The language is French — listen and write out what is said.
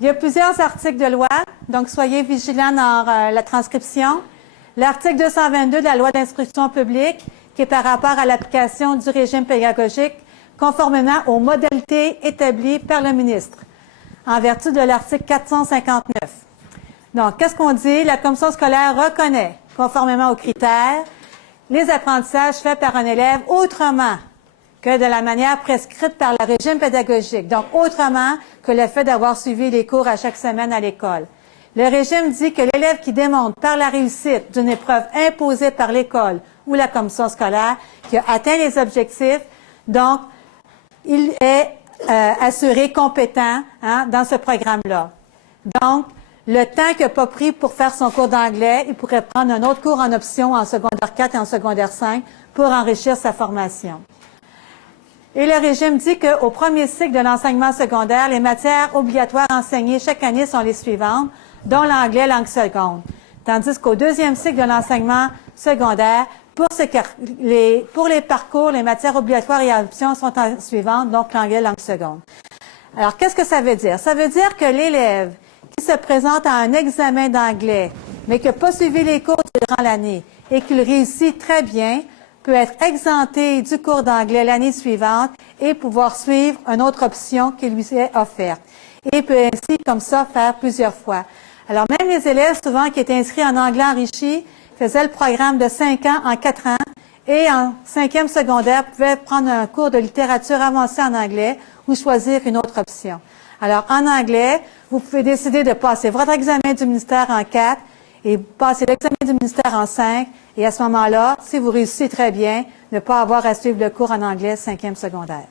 Il y a plusieurs articles de loi, donc soyez vigilants dans la transcription. L'article 222 de la loi d'instruction publique, qui est par rapport à l'application du régime pédagogique conformément aux modalités établies par le ministre, en vertu de l'article 459. Donc, qu'est-ce qu'on dit? La commission scolaire reconnaît, conformément aux critères, les apprentissages faits par un élève autrement que de la manière prescrite par le régime pédagogique. Donc, autrement que le fait d'avoir suivi les cours à chaque semaine à l'école. Le régime dit que l'élève qui démontre par la réussite d'une épreuve imposée par l'école ou la commission scolaire qui a atteint les objectifs, donc, il est assuré compétent dans ce programme-là. Donc, le temps qu'il n'a pas pris pour faire son cours d'anglais, il pourrait prendre un autre cours en option en secondaire 4 et en secondaire 5 pour enrichir sa formation. Et le régime dit qu'au premier cycle de l'enseignement secondaire, les matières obligatoires enseignées chaque année sont les suivantes, dont l'anglais langue seconde. Tandis qu'au deuxième cycle de l'enseignement secondaire, pour les parcours, les matières obligatoires et options sont les suivantes, donc l'anglais langue seconde. Alors, qu'est-ce que ça veut dire? Ça veut dire que l'élève qui se présente à un examen d'anglais, mais qui n'a pas suivi les cours durant l'année et qui le réussit très bien, peut être exempté du cours d'anglais l'année suivante et pouvoir suivre une autre option qui lui est offerte. Et peut ainsi, comme ça, faire plusieurs fois. Alors, même les élèves, souvent, qui étaient inscrits en anglais enrichi, faisaient le programme de 5 ans en 4 ans et en 5e secondaire, pouvaient prendre un cours de littérature avancée en anglais ou choisir une autre option. Alors, en anglais, vous pouvez décider de passer votre examen du ministère en 4 et passer l'examen du ministère en 5. Et à ce moment-là, si vous réussissez très bien, ne pas avoir à suivre le cours en anglais 5e secondaire.